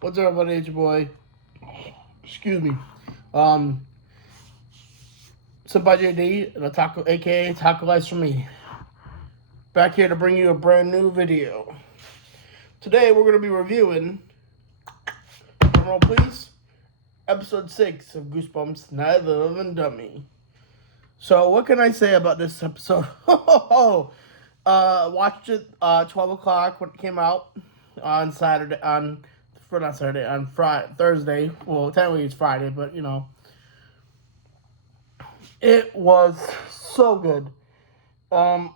What's up, everybody? It's your boy. Excuse me. Senpai JD and a taco, aka Taco Lights for Me. Back here to bring you a brand new video. Today we're going to be reviewing, drumroll please, episode 6 of Goosebumps, Night of the Living Dummy. So what can I say about this episode? Watched it 12 o'clock when it came out on Saturday, on Thursday. Well, technically it's Friday, but you know. It was so good. I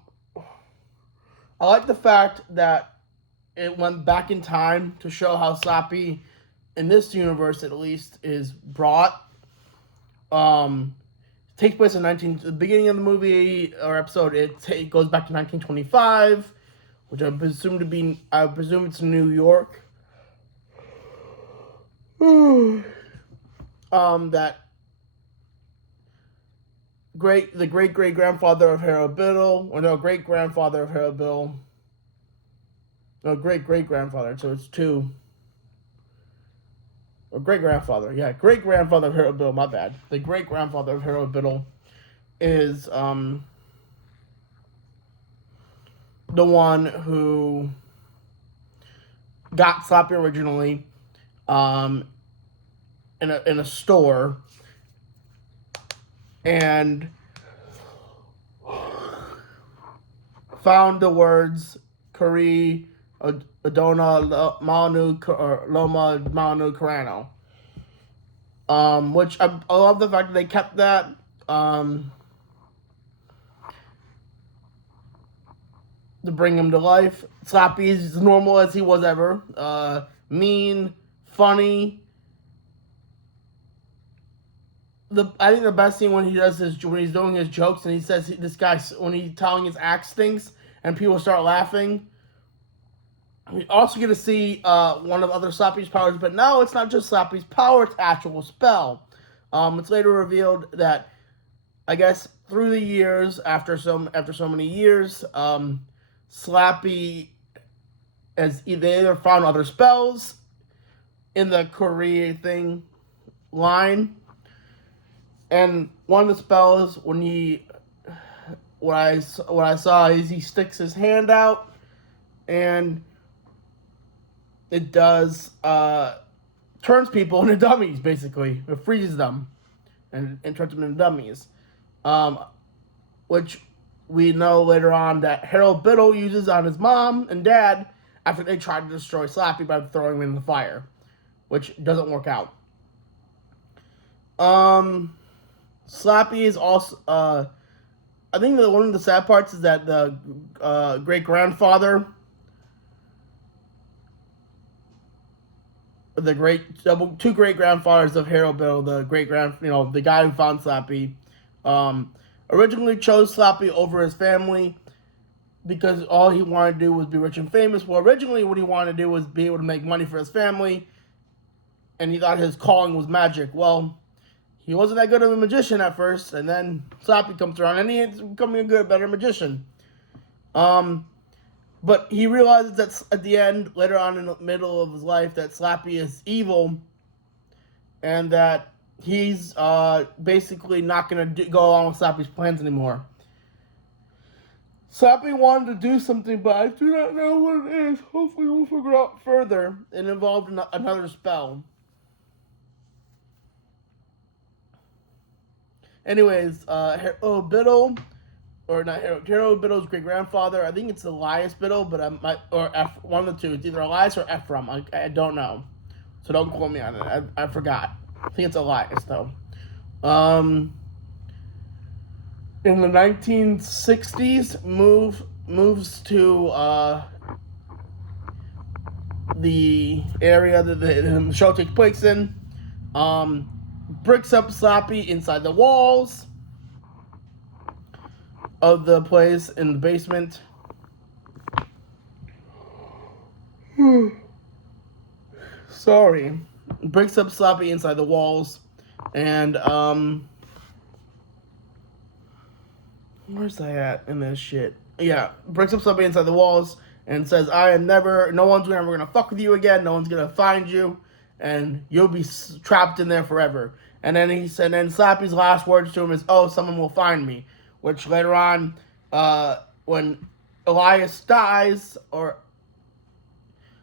like the fact that it went back in time to show how Slappy, in this universe at least, is brought. Takes place in the beginning of the movie or episode. It goes back to 1925, which I presume it's New York. That the great grandfather of Harold Biddle, or no, great grandfather of Harold Biddle. No, great grandfather. So it's two. Or great grandfather, yeah, great grandfather of Harold Biddle. My bad. The great grandfather of Harold Biddle is the one who got Slappy originally in a store, and found the words Kari Adona Manu or Loma Manu Carano. Which I love the fact that they kept that. To bring him to life. Slappy's as normal as he was ever. Mean, funny. I think the best thing when when he's doing his jokes and he says this guy, when he's telling his act stinks and people start laughing. We also get to see one of other Slappy's powers, but now it's not just Slappy's power, it's actual spell. It's later revealed that, I guess, through the years, after so many years, Slappy has either found other spells in the Korea thing line, and one of the spells what I saw is he sticks his hand out and it does turns people into dummies, basically. It freezes them and turns them into dummies. Which we know later on that Harold Biddle uses on his mom and dad after they tried to destroy Slappy by throwing him in the fire, which doesn't work out. Slappy is also I think that one of the sad parts is that the great grandfather, two great grandfathers of Harold Biddle, the guy who found Slappy, originally chose Slappy over his family because all he wanted to do was be rich and famous. Well, originally what he wanted to do was be able to make money for his family, and he thought his calling was magic. Well, he wasn't that good of a magician at first, and then Slappy comes around, and he's becoming a better magician. But he realizes that at the end, later on in the middle of his life, that Slappy is evil, and that he's basically not going to go along with Slappy's plans anymore. Slappy wanted to do something, but I do not know what it is. Hopefully we'll figure out further. It involved another spell. Anyways, Harold Biddle, or not Harold Biddle's great grandfather. I think it's Elias Biddle, but one of the two. It's either Elias or Ephraim. I don't know, so don't quote me on it. I forgot. I think it's Elias though. In the 1960s, moves to the area that the show takes place in. Bricks up Slappy inside the walls of the place in the basement. Sorry. Bricks up Slappy inside the walls. And, where's that at in this shit? Yeah, bricks up Slappy inside the walls and says, no one's ever gonna fuck with you again, no one's gonna find you, and you'll be trapped in there forever. And then then Slappy's last words to him is, oh, someone will find me. Which later on, when Elias dies, or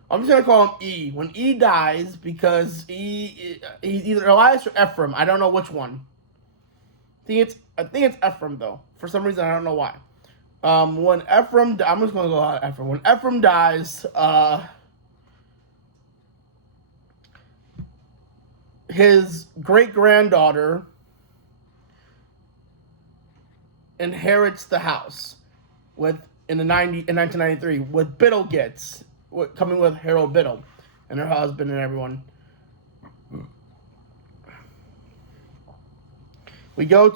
I'm just gonna call him E. When E dies, because he's either Elias or Ephraim. I don't know which one. I think it's Ephraim though. For some reason, I don't know why. When Ephraim, I'm just gonna go out Ephraim. When Ephraim dies, his great granddaughter inherits the house in 1993 with Biddle coming with Harold Biddle and her husband and everyone. We go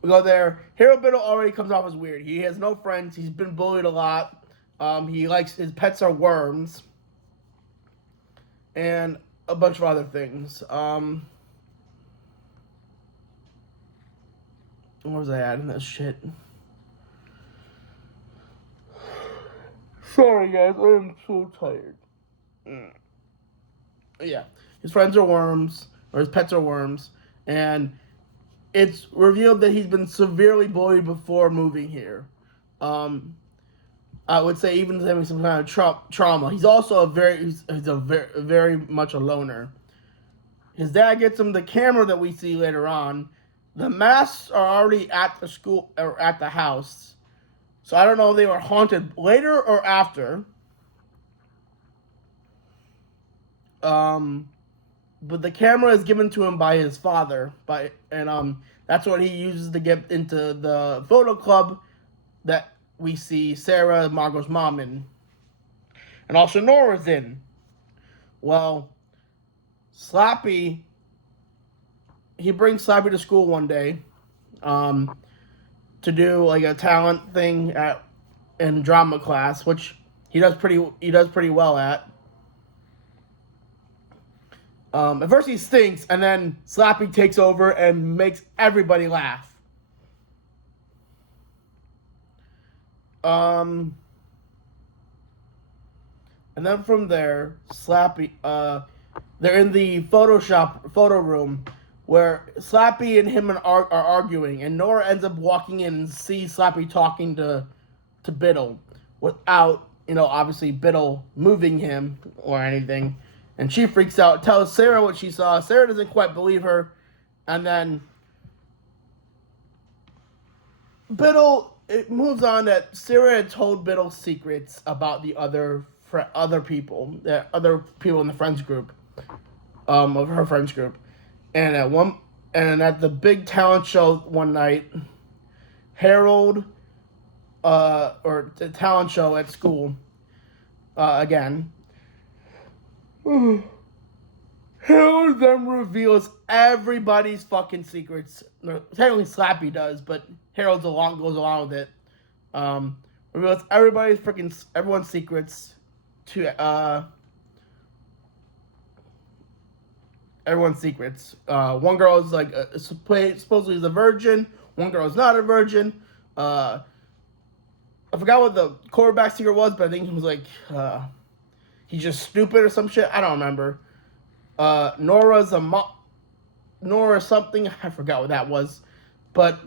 we go there. Harold Biddle already comes off as weird. He has no friends. He's been bullied a lot. His pets are worms and a bunch of other things. Where was I at in this shit? Sorry, guys. I am so tired. Yeah. His friends are worms, or his pets are worms, and it's revealed that he's been severely bullied before moving here. I would say even having some kind of trauma. He's also very much a loner. His dad gets him the camera that we see later on. The masks are already at the school or at the house. So I don't know if they were haunted later or after. But the camera is given to him by his father. That's what he uses to get into the photo club that we see Sarah, Margot's mom, in. And also Nora's in. Well, Slappy, he brings Slappy to school one day to do like a talent thing in drama class, which he does pretty well at. At first he stinks, and then Slappy takes over and makes everybody laugh. And then from there, Slappy, they're in the photo room, where Slappy and him are arguing, and Nora ends up walking in and sees Slappy talking to Biddle, without, obviously Biddle moving him or anything. And she freaks out, tells Sarah what she saw. Sarah doesn't quite believe her. And then Biddle, it moves on that Sarah had told Biddle secrets about the other people in the friends group, of her friends group. And at the big talent show one night, Harold, or the talent show at school, again, Harold then reveals everybody's fucking secrets. Technically Slappy does, but Harold goes along with it. Reveals everyone's secrets to everyone's secrets. One girl is like supposedly is a virgin. One girl is not a virgin. I forgot what the quarterback secret was, but I think he was like he's just stupid or some shit. I don't remember. Nora's Nora something. I forgot what that was, but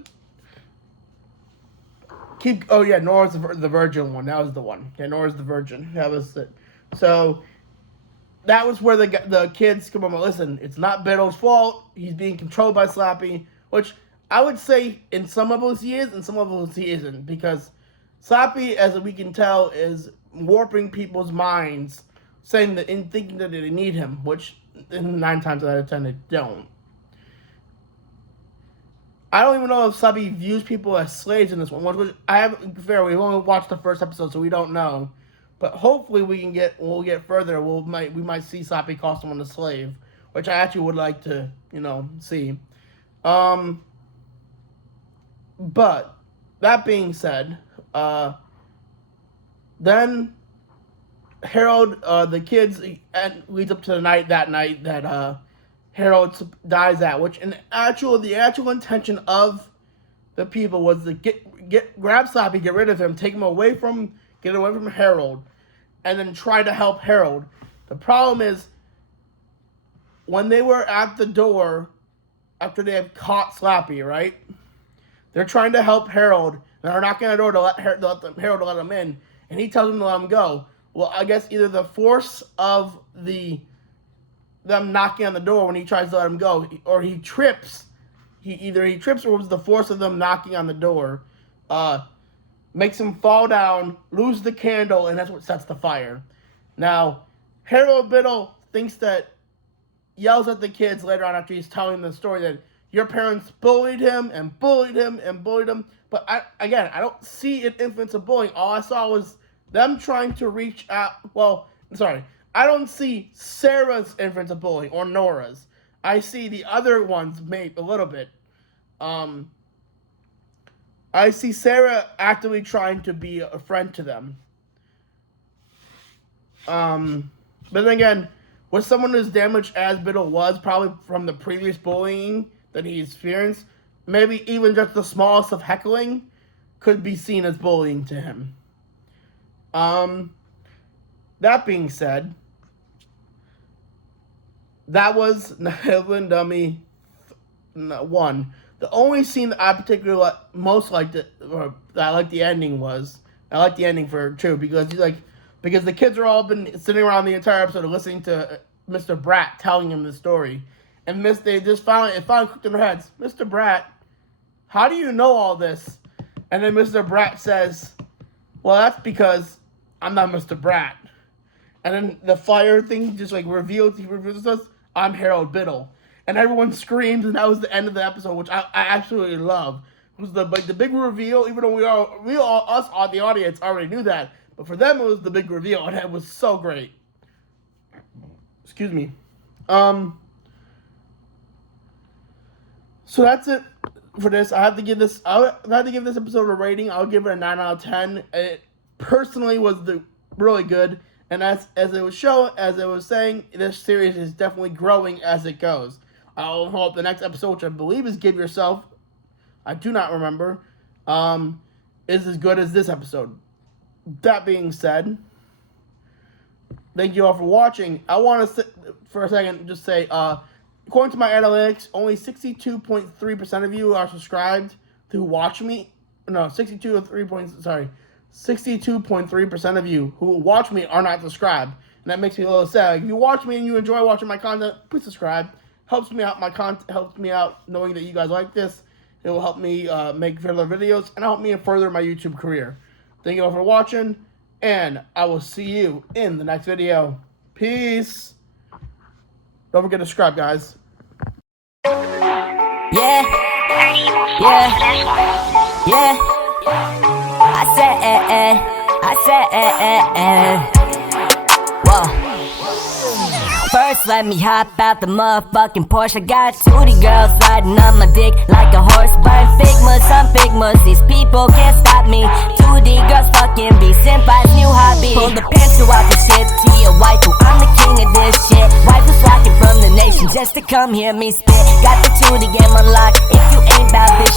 Nora's the virgin one. That was the one. Yeah, Nora's the virgin. That was it. So that was where the kids come up and listen. It's not Biddle's fault. He's being controlled by Slappy, which I would say in some levels he is, and some levels he isn't, because Slappy, as we can tell, is warping people's minds, saying that in thinking that they need him, which 9 times out of 10 they don't. I don't even know if Slappy views people as slaves in this one. Which we've only watched the first episode, so we don't know. But hopefully we'll get further. We might see Slappy call someone a slave, which I actually would like to see. But that being said, then Harold, the kids, and leads up to the night that Harold dies at, which the actual intention of the people was to grab Slappy, get rid of him, get away from Harold, and then try to help Harold. The problem is, when they were at the door after they have caught Slappy, right? They're trying to help Harold. And they're knocking on the door to let Harold let him in, and he tells them to let him go. Well, I guess either the force of them knocking on the door when he tries to let him go, or he trips. Either he trips, or it was the force of them knocking on the door, makes him fall down, lose the candle, and that's what sets the fire. Now, Harold Biddle yells at the kids later on after he's telling the story that your parents bullied him and bullied him and bullied him. But I don't see an influence of bullying. All I saw was them trying to reach out. Well, sorry, I don't see Sarah's influence of bullying or Nora's. I see the other ones maybe a little bit. I see Sarah actively trying to be a friend to them. But then again, with someone as damaged as Biddle was, probably from the previous bullying that he experienced, maybe even just the smallest of heckling could be seen as bullying to him. That being said, that was Heaven Dummy 1. The only scene that I particularly most liked or that I liked the ending was, I liked the ending for 2 because because the kids are all been sitting around the entire episode listening to Mr. Brat telling him the story, and they just finally clicked in their heads, Mr. Brat, how do you know all this? And then Mr. Brat says, well, that's because I'm not Mr. Brat. And then the fire thing just reveals us, I'm Harold Biddle. And everyone screams, and that was the end of the episode, which I absolutely love. It was the big reveal, even though us the audience already knew that. But for them, it was the big reveal, and it was so great. Excuse me. So that's it for this. I have to give this episode a rating. I'll give it a 9 out of 10. It personally was really good, and as it was saying, this series is definitely growing as it goes. I'll hope the next episode, which I believe is Give Yourself, I do not remember, is as good as this episode. That being said, thank you all for watching. I want to, for a second, just say, according to my analytics, only 62.3% of you are subscribed to watch me. No, 62.3% of you who watch me are not subscribed. And that makes me a little sad. If you watch me and you enjoy watching my content, please subscribe. Helps me out. Helps me out knowing that you guys like this. It will help me make further videos and help me further my YouTube career. Thank you all for watching, and I will see you in the next video. Peace. Don't forget to subscribe, guys. Yeah. I said, whoa. First, let me hop out the motherfucking Porsche. I got 2D girls riding on my dick like a horse. Burn Figmas on Figmas, these people can't stop me. 2D girls fucking be senpai's new hobby. Pull the pencil out the tip to your waifu, I'm the king of this shit. Waifu's flocking from the nation just to come hear me spit. Got the 2D game unlocked, if you ain't bout this